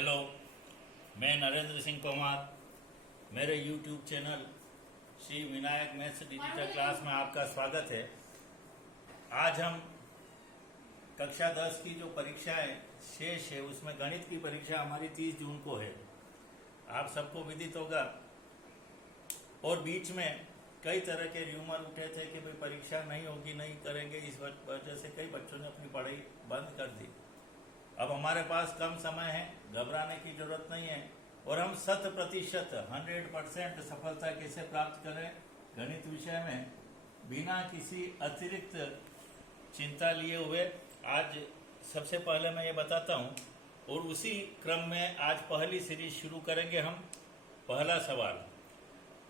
Hello, मैं नरेंद्र सिंह कुमार। मेरे YouTube channel Shri Vinayak maths digital class में आपका स्वागत है। आज हम कक्षा 10 की जो परीक्षाएं शेष है उसमें गणित की परीक्षा हमारी 30 जून को है। आप सबको विदित होगा। और बीच में कई तरह के र्यूमर उठे थे कि भाई परीक्षा नहीं होगी, नहीं करेंगे, इस वजह से कई बच्चों ने अपनी पढ़ाई बंद कर दी। अब हमारे पास कम समय है, घबराने की जरूरत नहीं है और हम 100% सफलता कैसे प्राप्त करें गणित विषय में बिना किसी अतिरिक्त चिंता लिए हुए, आज सबसे पहले मैं ये बताता हूँ। और उसी क्रम में आज पहली सीरीज शुरू करेंगे हम। पहला सवाल,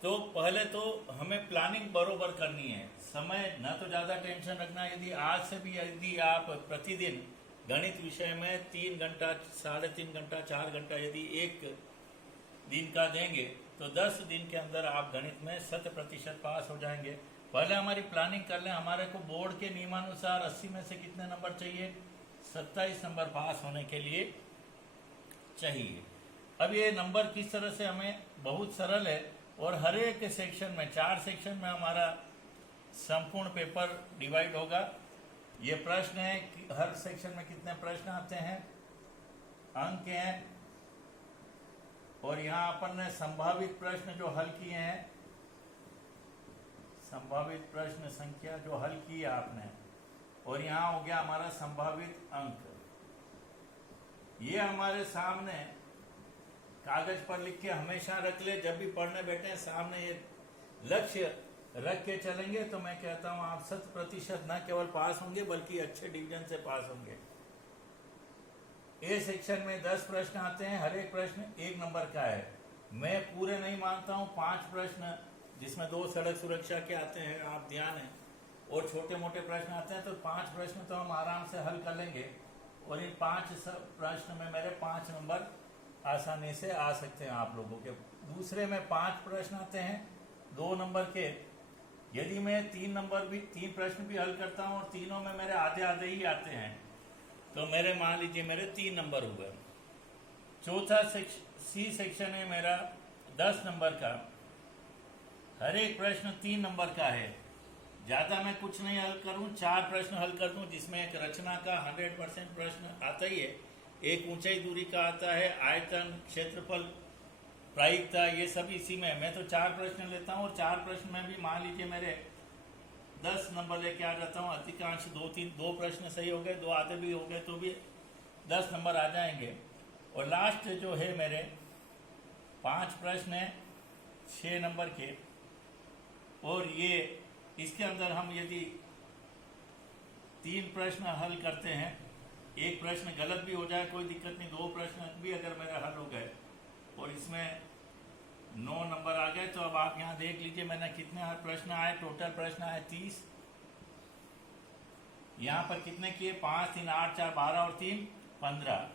तो पहले तो हमें प्लानिंग बरोबर करनी है। समय न तो ज़्यादा टेंशन रखना। यदि आज से भी यदि आप प्रतिदिन गणित विषय में 3 घंटा, 3.5 घंटा, 4 घंटा यदि एक दिन का देंगे तो 10 दिन के अंदर आप गणित में 100% पास हो जाएंगे। पहले हमारी प्लानिंग कर लें। हमारे को बोर्ड के नियमानुसार 80 में से कितने नंबर चाहिए? 27 नंबर पास होने के लिए चाहिए। अब ये नंबर किस तरह से, हमें बहुत सरल है और हर एक सेक्शन में 4 सेक्शन में हमारा संपूर्ण पेपर डिवाइड होगा। ये प्रश्न है कि हर सेक्शन में कितने प्रश्न आते हैं, अंक हैं, और यहाँ अपन ने संभावित प्रश्न जो हल किए हैं, संभावित प्रश्न संख्या जो हल की है आपने, और यहाँ हो गया हमारा संभावित अंक। ये हमारे सामने कागज पर लिख के हमेशा रख ले। जब भी पढ़ने बैठे सामने ये लक्ष्य रख के चलेंगे तो मैं कहता हूं आप 100% न केवल पास होंगे बल्कि अच्छे डिवीजन से पास होंगे। ए सेक्शन में 10 प्रश्न आते हैं, हर एक प्रश्न 1 नंबर का है। मैं पूरे नहीं मानता हूं। 5 प्रश्न जिसमें 2 सड़क सुरक्षा के आते हैं, आप ध्यान है, और छोटे मोटे प्रश्न आते हैं, तो 5 प्रश्न तो हम आराम से हल कर लेंगे। और इन 5 प्रश्न में मेरे 5 नंबर आसानी से आ सकते हैं आप लोगों के। दूसरे में 5 प्रश्न आते हैं 2 नंबर के। यदि मैं 3 प्रश्न भी हल करता हूं और तीनों में मेरे आधे आधे ही आते हैं तो मेरे मान लीजिए मेरे 3 नंबर हुए। चौथा सी सेक्शन है मेरा 10 नंबर का। हर एक प्रश्न 3 नंबर का है। ज्यादा मैं कुछ नहीं हल करूं, 4 प्रश्न हल कर दूं, जिसमें एक रचना का 100% प्रश्न आता ही है, एक ऊंचाई दूरी का आता है, आयतन, क्षेत्रफल, प्रायिकता, ये सब इसी में। मैं तो 4 प्रश्न लेता हूँ और 4 प्रश्न में भी मान लीजिए मेरे 10 नंबर लेके आ जाता हूँ। अधिकांश 2 प्रश्न सही हो गए, 2 आधे भी हो गए तो भी 10 नंबर आ जाएंगे। और लास्ट जो है मेरे 5 प्रश्न है 6 नंबर के, और ये इसके अंदर हम यदि 3 प्रश्न हल करते हैं, एक प्रश्न गलत भी हो जाए कोई दिक्कत नहीं, 2 प्रश्न भी अगर मेरे हल हो गए और इसमें 9 नंबर आ गए, तो अब आप यहाँ देख लीजिए मैंने कितने प्रश्न आए। टोटल प्रश्न आए 30। यहाँ पर कितने किए? 5, 3, 8, 4, 12 और 3, 15।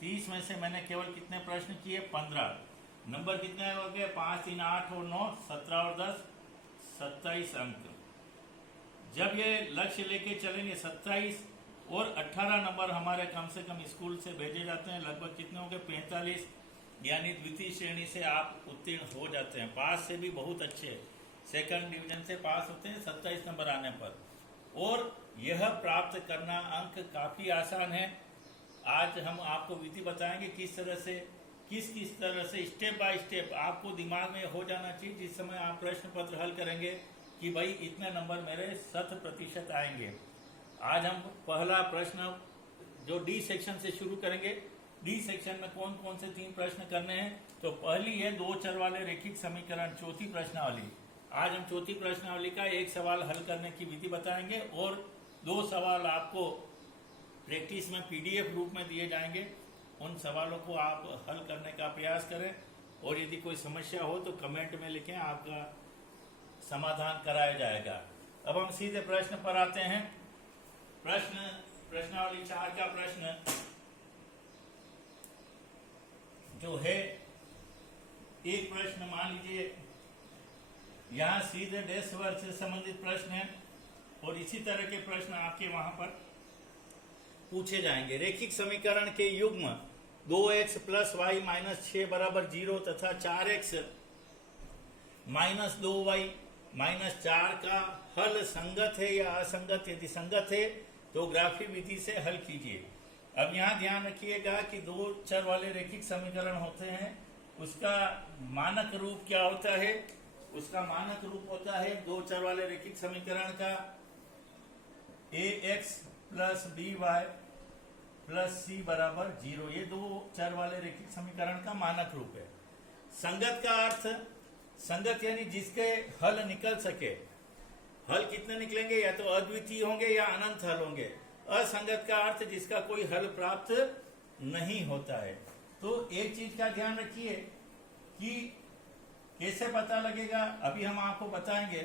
30 में से मैंने केवल कितने प्रश्न किए? 15। नंबर कितने हो गए? 5, 3, 8 और 9, 17 और 10, 27 अंक। जब ये लक्ष्य लेके चलेंगे 27 और 18 नंबर हमारे कम से कम स्कूल से भेजे जाते हैं। लगभग कितने हो गए? 45, यानी द्वितीय श्रेणी से आप उत्तीर्ण हो जाते हैं। पास से भी बहुत अच्छे, सेकंड डिवीजन से पास होते हैं 27 नंबर आने पर। और यह प्राप्त करना अंक काफी आसान है। आज हम आपको विधि बताएंगे किस तरह से स्टेप बाय स्टेप आपको दिमाग में हो जाना चाहिए जिस समय आप प्रश्न पत्र हल करेंगे कि भाई इतने नंबर मेरे 100% आएंगे। आज हम पहला प्रश्न जो डी सेक्शन से शुरू करेंगे। डी सेक्शन में कौन कौन से 3 प्रश्न करने हैं? तो पहली है 2 चर वाले रैखिक समीकरण, चौथी प्रश्नावली। आज हम चौथी प्रश्नावली का एक सवाल हल करने की विधि बताएंगे और 2 सवाल आपको प्रैक्टिस में PDF रूप में दिए जाएंगे। उन सवालों को आप हल करने का प्रयास करें और यदि कोई समस्या हो तो कमेंट में लिखें, आपका समाधान कराया जाएगा। अब हम सीधे प्रश्न पर आते हैं। प्रश्नावली 4 का प्रश्न जो है, एक प्रश्न मान लीजिए यहाँ सीधे डैश वर्ग से संबंधित प्रश्न है और इसी तरह के प्रश्न आपके वहां पर पूछे जाएंगे। रैखिक समीकरण के युग्म 2x प्लस वाई माइनस 6 बराबर 0 तथा 4x माइनस 2y माइनस 4 का हल संगत है या असंगत। यदि संगत है तो ग्राफी विधि से हल कीजिए। अब यहाँ ध्यान रखिएगा कि दो चर वाले रैखिक समीकरण होते हैं, उसका मानक रूप क्या होता है। उसका मानक रूप होता है दो चर वाले रैखिक समीकरण का ax plus by plus c बराबर 0। ये दो चर वाले रैखिक समीकरण का मानक रूप है। संगत का अर्थ, संगत यानी जिसके हल निकल सके। हल कितने निकलेंगे, या तो अद्वितीय होंगे या अनंत हल होंगे। असंगत का अर्थ जिसका कोई हल प्राप्त नहीं होता है। तो एक चीज का ध्यान रखिए कि कैसे पता लगेगा, अभी हम आपको बताएंगे।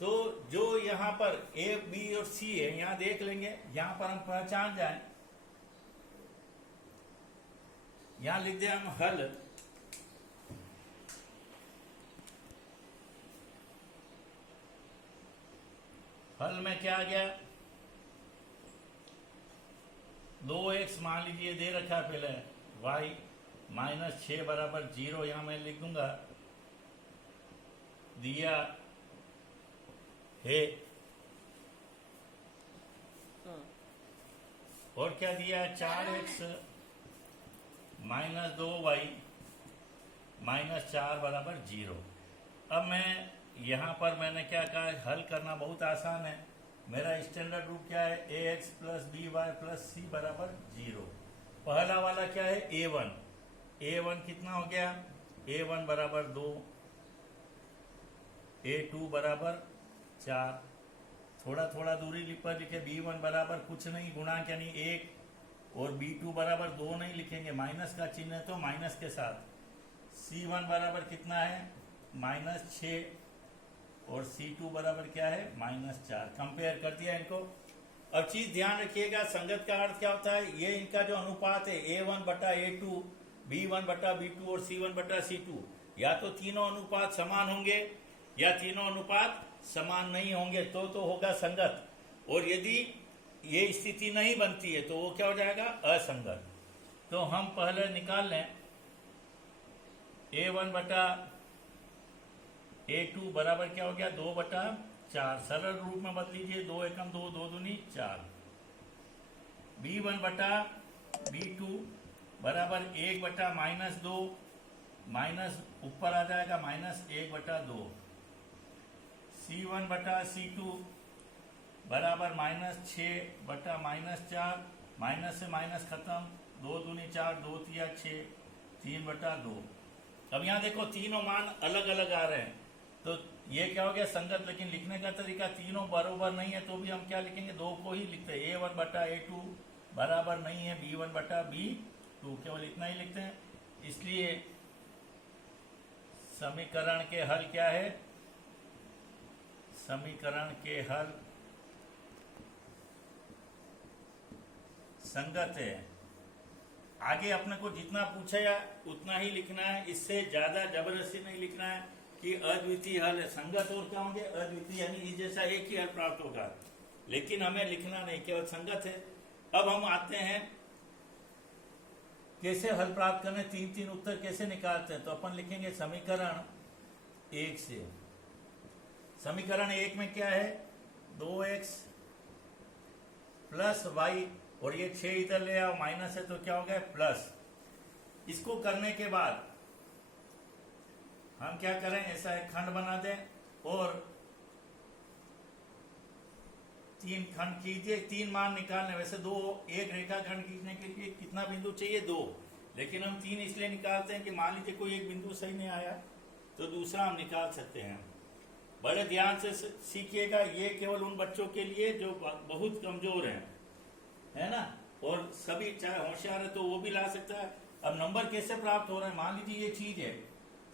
तो जो यहाँ पर ए बी और सी है, यहाँ देख लेंगे, यहाँ पर हम पहचान जाएं, यहाँ लिख दे हम हल। हल में क्या आ गया, 2x मान लीजिए दे रखा है पहले, y माइनस 6 बराबर 0, यहां मैं लिख दूंगा दिया है। और क्या दिया, 4x माइनस 2y माइनस 4 बराबर 0। अब मैं यहाँ पर मैंने क्या कहा, हल करना बहुत आसान है। मेरा स्टैंडर्ड रूप क्या है, ax plus by plus c बराबर 0। पहला वाला क्या है, a1 कितना हो गया, a1 बराबर 2, a2 बराबर 4, थोड़ा थोड़ा दूरी पर लिखे, b1 बराबर कुछ नहीं, गुणांक यानी 1, और b2 बराबर 2 नहीं लिखेंगे, माइनस का चिन्ह है तो माइनस के साथ। c1 बराबर कितना है, माइनस 6, और C2 बराबर क्या है, माइनस 4। कंपेयर कर दिया इनको। अब चीज ध्यान रखिएगा, संगत का अर्थ क्या होता है, ये इनका जो अनुपात है a1 बटा a2, b1 बटा b2 और c1 बटा c2, या तो तीनों अनुपात समान होंगे या तीनों अनुपात समान नहीं होंगे तो होगा संगत। और यदि ये स्थिति नहीं बनती है तो वो क्या हो जाएगा, असंगत। तो हम पहले निकाल लें, a1 बटा a2 बराबर क्या हो गया, 2 बटा 4, सरल रूप में बदल लीजिए, 2 एकम 2, 2 दूनी 4। b1 बटा b2 बराबर 1 बटा माइनस 2, माइनस ऊपर आ जाएगा माइनस 1 बटा 2। c1 बटा c2 बराबर माइनस 6 बटा माइनस 4, माइनस से माइनस खत्म, 2 दूनी 4, 2 तिया 6, 3 बटा 2। अब यहाँ देखो तीनों मान अलग अलग आ रहे हैं, तो ये क्या हो गया, संगत। लेकिन लिखने का तरीका तीनों बराबर नहीं है तो भी हम क्या लिखेंगे, 2 को ही लिखते हैं। a1 बटा a2 बराबर नहीं है b1 बटा b2, केवल इतना ही लिखते हैं। इसलिए समीकरण के हल क्या है, समीकरण के हल संगत है। आगे अपने को जितना पूछा उतना ही लिखना है, इससे ज्यादा जबरदस्ती नहीं लिखना है कि अद्वितीय हल है। संगत और क्या होंगे, अद्वितीय, यानी इस जैसा एक ही हल प्राप्त होगा, लेकिन हमें लिखना नहीं, केवल संगत है। अब हम आते हैं कैसे हल प्राप्त करने, तीन उत्तर कैसे निकालते हैं। तो अपन लिखेंगे समीकरण 1 से। समीकरण 1 में क्या है, 2x प्लस वाई, और ये 6 इधर ले आओ, माइनस है तो क्या हो गया, प्लस। इसको करने के बाद हम क्या करें, ऐसा एक खंड बना दें और 3 खंड कीजिए, 3 मान निकालने। वैसे एक रेखा खंड खींचने के लिए कितना बिंदु चाहिए, 2, लेकिन हम 3 इसलिए निकालते हैं कि मान लीजिए कोई एक बिंदु सही नहीं आया तो दूसरा हम निकाल सकते हैं। बड़े ध्यान से सीखिएगा, ये केवल उन बच्चों के लिए जो बहुत कमजोर हैं, है ना, और सभी चाहे होशियार है तो वो भी ला सकता है। अब नंबर कैसे प्राप्त हो रहा है, मान लीजिए ये चीज है,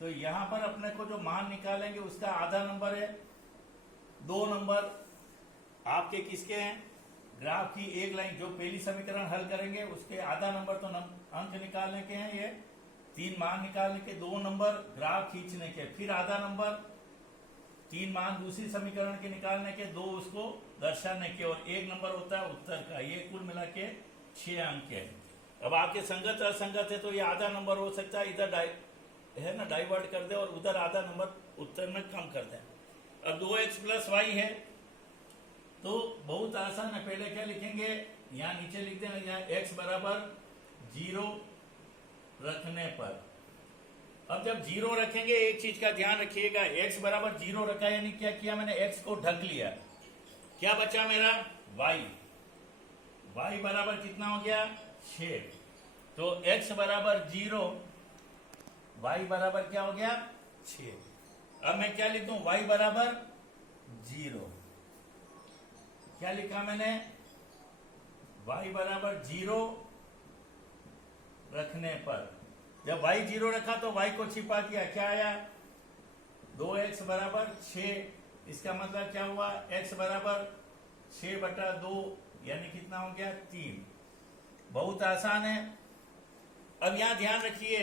तो यहाँ पर अपने को जो मान निकालेंगे उसका आधा नंबर है, 2 नंबर आपके किसके हैं, ग्राफ की एक लाइन, जो पहली समीकरण हल करेंगे उसके आधा नंबर तो अंक निकालने के हैं, ये 3 मान निकालने के, 2 नंबर ग्राफ खींचने के, फिर आधा नंबर 3 मान दूसरी समीकरण के निकालने के, 2 उसको दर्शाने के, और 1 नंबर होता है उत्तर का। ये कुल मिला के 6 अंक है। अब आपके संगत असंगत है तो ये आधा नंबर हो सकता है, इधर है ना डाइवर्ट कर दे और उधर आधा नंबर उत्तर में कम कर दें। अब 2x प्लस वाई है तो बहुत आसान है, पहले क्या लिखेंगे, यहाँ नीचे लिख देना, यहाँ x बराबर 0 रखने पर। अब जब 0 रखेंगे एक चीज का ध्यान रखिएगा, x बराबर 0 रखा यानी क्या किया मैंने, x को ढक लिया, क्या बचा मेरा y, y बराबर कितना हो गया 6, तो x बराबर 0, y बराबर क्या हो गया 6। अब मैं क्या लिख दूं, y बराबर 0, क्या लिखा मैंने, y बराबर 0 रखने पर, जब y 0 रखा तो y को छिपा दिया, क्या आया 2x बराबर 6, इसका मतलब क्या हुआ, x बराबर 6/2 यानी कितना हो गया 3। बहुत आसान है। अब यहां ध्यान रखिए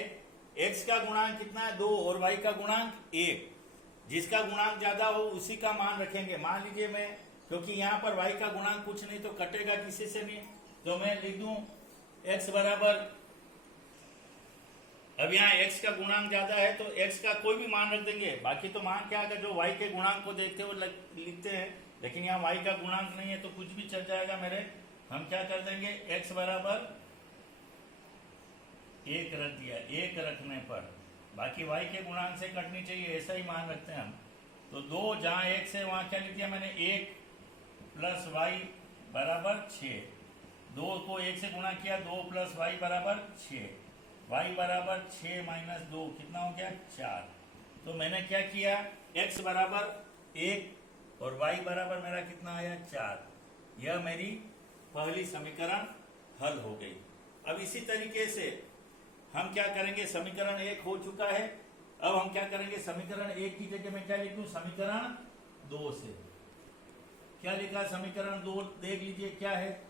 x का गुणांक कितना है 2 और y का गुणांक 1, जिसका गुणांक ज्यादा हो उसी का मान रखेंगे। मान लीजिए मैं, क्योंकि यहाँ पर y का गुणांक कुछ नहीं तो कटेगा किसी से नहीं, तो मैं लिख दूं x बराबर, अब यहाँ x का गुणांक ज्यादा है तो x का कोई भी मान रख देंगे, बाकी तो मान क्या आएगा जो y के गुणांक को देखते हुए लिखते हैं, लेकिन यहाँ y का गुणांक नहीं है तो कुछ भी चल जाएगा मेरे। हम क्या कर देंगे, x बराबर 1 रख दिया, 1 रखने पर, बाकी y के गुणांक से कटनी चाहिए ऐसा ही मान रखते हैं हम। तो 2 जहाँ 1 है वहां क्या लिख दिया मैंने, 1 प्लस वाई बराबर 6, 2 को 1 से गुणा किया, 2 प्लस वाई बराबर 6, y बराबर 6 माइनस 2 कितना हो गया 4। तो मैंने क्या किया, x बराबर 1 और y बराबर मेरा कितना आया 4। यह मेरी पहली समीकरण हल हो गई। अब इसी तरीके से हम क्या करेंगे, समीकरण 1 हो चुका है, अब हम क्या करेंगे, समीकरण 1 की जगह मैं क्या लिख दूं, समीकरण 2 से। क्या लिखा समीकरण 2, देख लीजिए क्या है,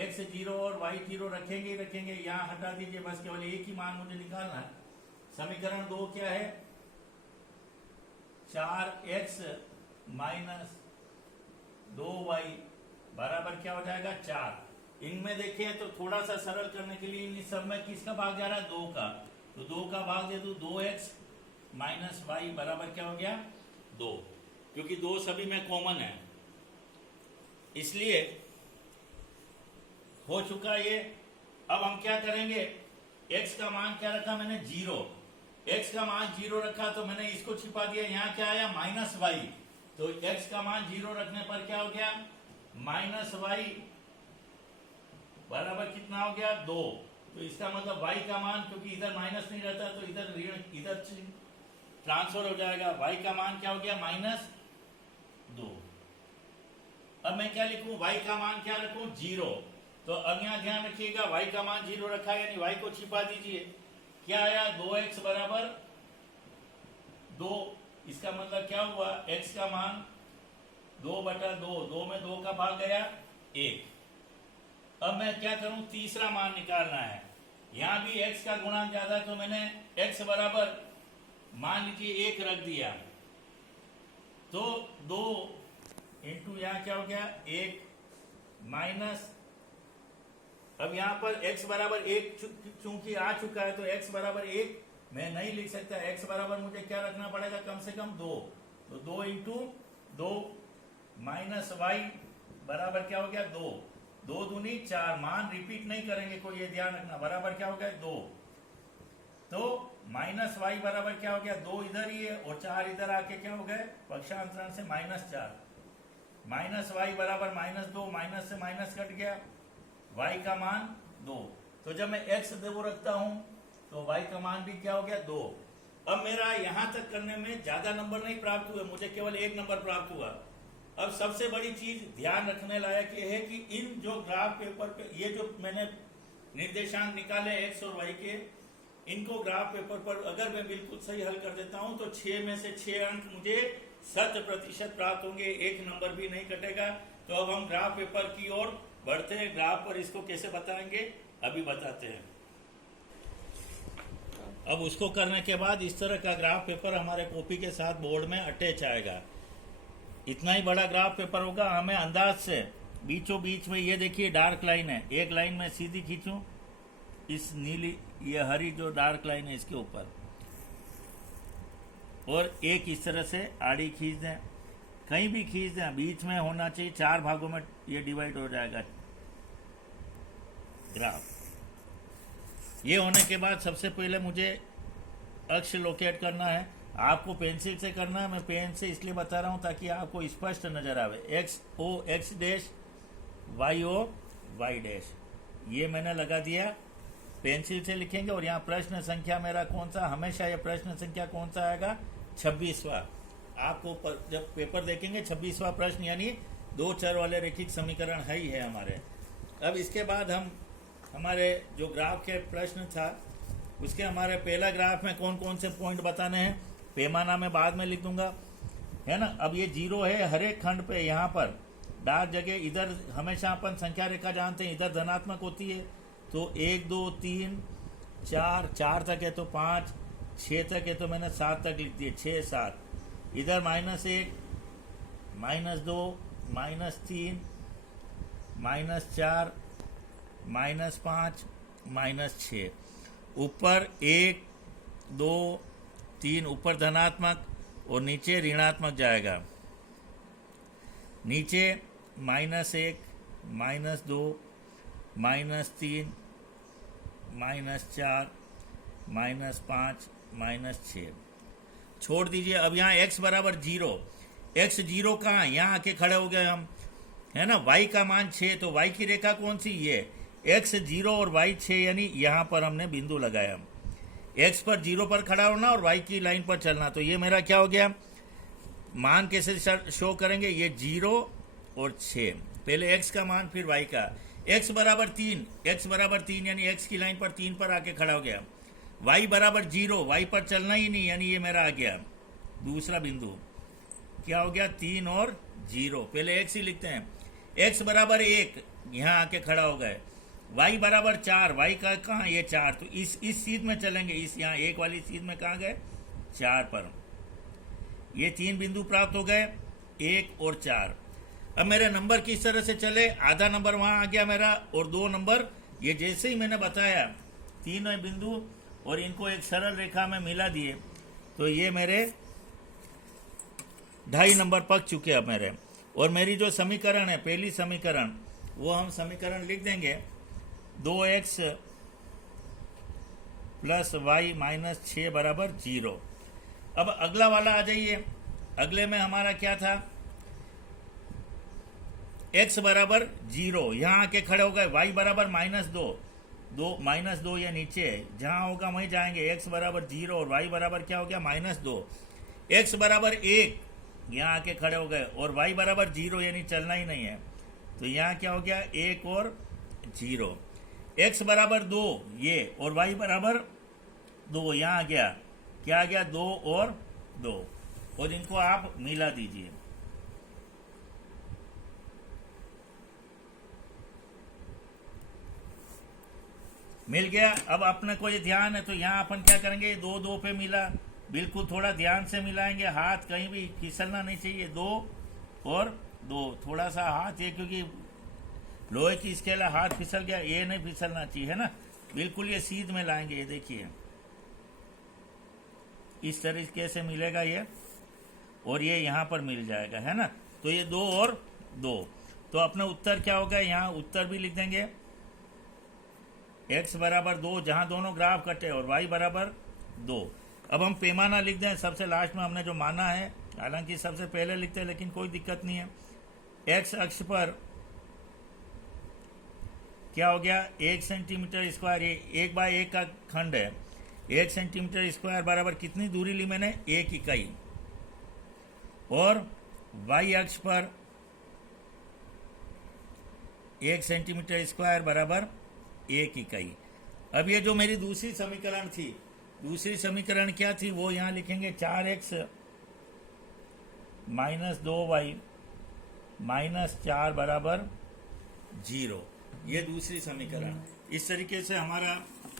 x 0 और y 0 रखेंगे ही रखेंगे, यहां हटा दीजिए, बस केवल एक ही मान मुझे निकालना है। समीकरण 2 क्या है, 4x माइनस 2y बराबर क्या हो जाएगा 4। इनमें देखें तो थोड़ा सा सरल करने के लिए इन सब में किसका भाग जा रहा है 2 का, तो 2 का भाग दे दूं, 2x माइनस वाई बराबर क्या हो गया 2, क्योंकि 2 सभी में कॉमन है इसलिए हो चुका ये। अब हम क्या करेंगे, x का मान क्या रखा मैंने 0, x का मान 0 रखा तो मैंने इसको छिपा दिया, यहाँ क्या आया माइनस वाई, तो x का मान 0 रखने पर क्या हो गया माइनस वाई बराबर कितना हो गया 2। तो इसका मतलब y का मान, क्योंकि इधर माइनस नहीं रहता तो इधर ऋण इधर ट्रांसफर हो जाएगा, y का मान क्या हो गया -2। अब मैं क्या लिखूं, y का मान क्या रखूं 0, तो अब यहाँ ध्यान रखिएगा y का मान 0 रखा है यानी y को छिपा दीजिए, क्या आया 2x बराबर 2, इसका मतलब क्या हुआ x का मान 2/2, 2 में 2 का भाग गया 1। अब मैं क्या करूं, तीसरा मान निकालना है, यहां भी x का गुणांक ज्यादा है तो मैंने x बराबर मान लीजिए 1 रख दिया, तो 2 इंटू यहाँ क्या हो गया 1 माइनस, अब यहाँ पर x बराबर 1 चूंकि आ चुका है तो x बराबर 1 मैं नहीं लिख सकता, x बराबर मुझे क्या रखना पड़ेगा कम से कम 2, तो 2 इंटू 2 माइनस वाई बराबर क्या हो गया 2, 2 दूनी 4, मान रिपीट नहीं करेंगे कोई, ये ध्यान रखना, बराबर क्या हो गया 2, तो माइनस वाई बराबर क्या हो गया 2 इधर ही है और 4 इधर आके क्या हो गए पक्षांतरण से -4, माइनस वाई बराबर -2, माइनस से माइनस कट गया, y का मान 2, तो जब मैं x 2 रखता हूं तो y का मान भी क्या हो गया 2। अब मेरा यहां तक करने में ज्यादा नंबर नहीं प्राप्त हुए, मुझे केवल 1 नंबर प्राप्त हुआ। अब सबसे बड़ी चीज ध्यान रखने लायक ये है कि इन जो ग्राफ पेपर पे ये जो मैंने निर्देशांक निकाले x और y के, इनको ग्राफ पेपर पर अगर मैं बिल्कुल सही हल कर देता हूं तो 6 में से 6 अंक मुझे 100% प्राप्त होंगे, 1 नंबर भी नहीं कटेगा। तो अब हम ग्राफ पेपर की ओर बढ़ते हैं, ग्राफ पर इसको कैसे बताएंगे अभी बताते हैं। अब उसको करने के बाद इस तरह का ग्राफ पेपर हमारे कॉपी के साथ बोर्ड में अटैच आएगा, इतना ही बड़ा ग्राफ पेपर होगा, हमें अंदाज से बीचों बीच में ये देखिए डार्क लाइन है, एक लाइन में सीधी खींचूं इस नीली, ये हरी जो डार्क लाइन है इसके ऊपर, और एक इस तरह से आड़ी खींच दें, कहीं भी खींच दें, बीच में होना चाहिए, 4 भागों में ये डिवाइड हो जाएगा ग्राफ। ये होने के बाद सबसे पहले मुझे अक्ष लोकेट करना है। आपको पेंसिल से करना है, मैं पेन से इसलिए बता रहा हूं ताकि आपको स्पष्ट नजर आवे। X O X dash, Y O Y dash, ये मैंने लगा दिया, पेंसिल से लिखेंगे। और यहाँ प्रश्न संख्या मेरा कौन सा, हमेशा ये प्रश्न संख्या कौन सा आएगा, 26वां। आपको जब पेपर देखेंगे 26वां प्रश्न, यानी 2 चर वाले रैखिक समीकरण है ही है हमारे। अब इसके बाद हम हमारे जो ग्राफ के प्रश्न था उसके हमारे पहला ग्राफ में कौन कौन से पॉइंट बताने हैं, पैमाना में बाद में लिख दूंगा, है ना। अब ये 0 है हर एक खंड पे, यहाँ पर डार्क जगह, इधर हमेशा अपन संख्या रेखा जानते हैं, इधर धनात्मक होती है, तो 1 2 3 4 तक है तो 5, 6 तक है तो मैंने 7 तक लिख दिए, 6 7। इधर -1 -2 -3 -4 -5 -6, ऊपर 1 2 3, ऊपर धनात्मक और नीचे ऋणात्मक जाएगा, नीचे -1 -2 -3 -4 -5 -6 छोड़ दीजिए। अब यहाँ x बराबर 0, x 0 कहाँ, यहाँ आके खड़े हो गए हम, है ना। y का मान 6, तो y की रेखा कौन सी, ये x 0 और y 6, यानी यहाँ पर हमने बिंदु लगाया। x पर 0 पर खड़ा होना और y की लाइन पर चलना, तो ये मेरा क्या हो गया, मान कैसे शो करेंगे, ये 0 और 6, पहले x का मान फिर y का। x बराबर 3 यानी x की लाइन पर 3 पर आके खड़ा हो गया। y बराबर 0, y पर चलना ही नहीं, यानी ये मेरा आ गया दूसरा बिंदु, क्या हो गया, 3 और 0, पहले x ही लिखते हैं। x बराबर 1, यहाँ आके खड़ा हो गए। y बराबर 4, y का कहाँ, ये 4, तो इस सीध में चलेंगे, इस यहाँ 1 वाली सीध में कहाँ गए, 4 पर। ये 3 बिंदु प्राप्त हो गए, 1 और 4। अब मेरे नंबर किस तरह से चले, आधा नंबर वहां आ गया मेरा, और 2 नंबर ये जैसे ही मैंने बताया 3 बिंदु और इनको एक सरल रेखा में मिला दिए, तो ये मेरे 2.5 नंबर पक चुके अब मेरे। और मेरी जो समीकरण है, पहली समीकरण, वो हम समीकरण लिख देंगे, 2x + y - 6 बराबर 0। अब अगला वाला आ जाइए, अगले में हमारा क्या था, x बराबर 0, यहाँ आके खड़े हो गए। y बराबर -2 ये नीचे है, जहाँ होगा वहीं जाएंगे। x बराबर 0 और y बराबर क्या हो गया, -2। x बराबर 1, यहाँ आके खड़े हो गए, और y बराबर 0 यानी चलना ही नहीं है, तो यहाँ क्या हो गया, 1 और 0। x बराबर 2 ये, और y बराबर 2, यहाँ आ गया, क्या आ गया, 2 और 2, और इनको आप मिला दीजिए। मिल गया। अब अपने को ये ध्यान है, तो यहाँ अपन क्या करेंगे, 2 2 पे मिला, बिल्कुल थोड़ा ध्यान से मिलाएंगे, हाथ कहीं भी फिसलना नहीं चाहिए, 2 और 2, थोड़ा सा हाथ, ये क्योंकि लोहे की स्केल है, हाथ फिसल गया, ये नहीं फिसलना चाहिए, है ना, बिल्कुल ये सीध में लाएंगे। ये देखिए इस तरीके से मिलेगा ये, और ये यहाँ पर मिल जाएगा, है ना। तो ये 2 और 2, तो अपना उत्तर क्या होगा, यहाँ उत्तर भी लिख देंगे, x बराबर 2, जहां दोनों ग्राफ कटे, और y बराबर 2। अब हम पैमाना लिख दें, सबसे लास्ट में हमने जो माना है, हालांकि सबसे पहले लिखते हैं, लेकिन कोई दिक्कत नहीं है। x अक्ष पर क्या हो गया, 1 सेंटीमीटर स्क्वायर, ये 1 बाय 1 का खंड है, 1 सेंटीमीटर स्क्वायर बराबर कितनी दूरी ली मैंने, 1 इकाई। और y अक्ष पर 1 सेंटीमीटर स्क्वायर बराबर 1 इकाई। अब ये जो मेरी दूसरी समीकरण थी, दूसरी समीकरण क्या थी, वो यहाँ लिखेंगे, 4x - 2y - 4 बराबर 0। ये दूसरी समीकरण। इस तरीके से हमारा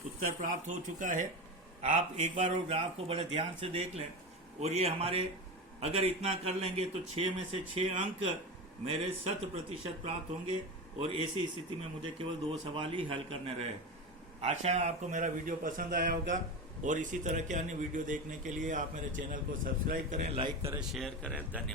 उत्तर प्राप्त हो चुका है। आप एक बार और ग्राफ को बड़े ध्यान से देख लें, और ये हमारे अगर इतना कर लेंगे तो 6 में से 6 अंक मेरे 100% प्राप्त होंगे और ऐसी स्थिति में मुझे केवल 2 सवाल ही हल करने रहे। आशा है आपको मेरा वीडियो पसंद आया होगा और इसी तरह के अन्य वीडियो देखने के लिए आप मेरे चैनल को सब्सक्राइब करें, लाइक करें, शेयर करें। धन्यवाद।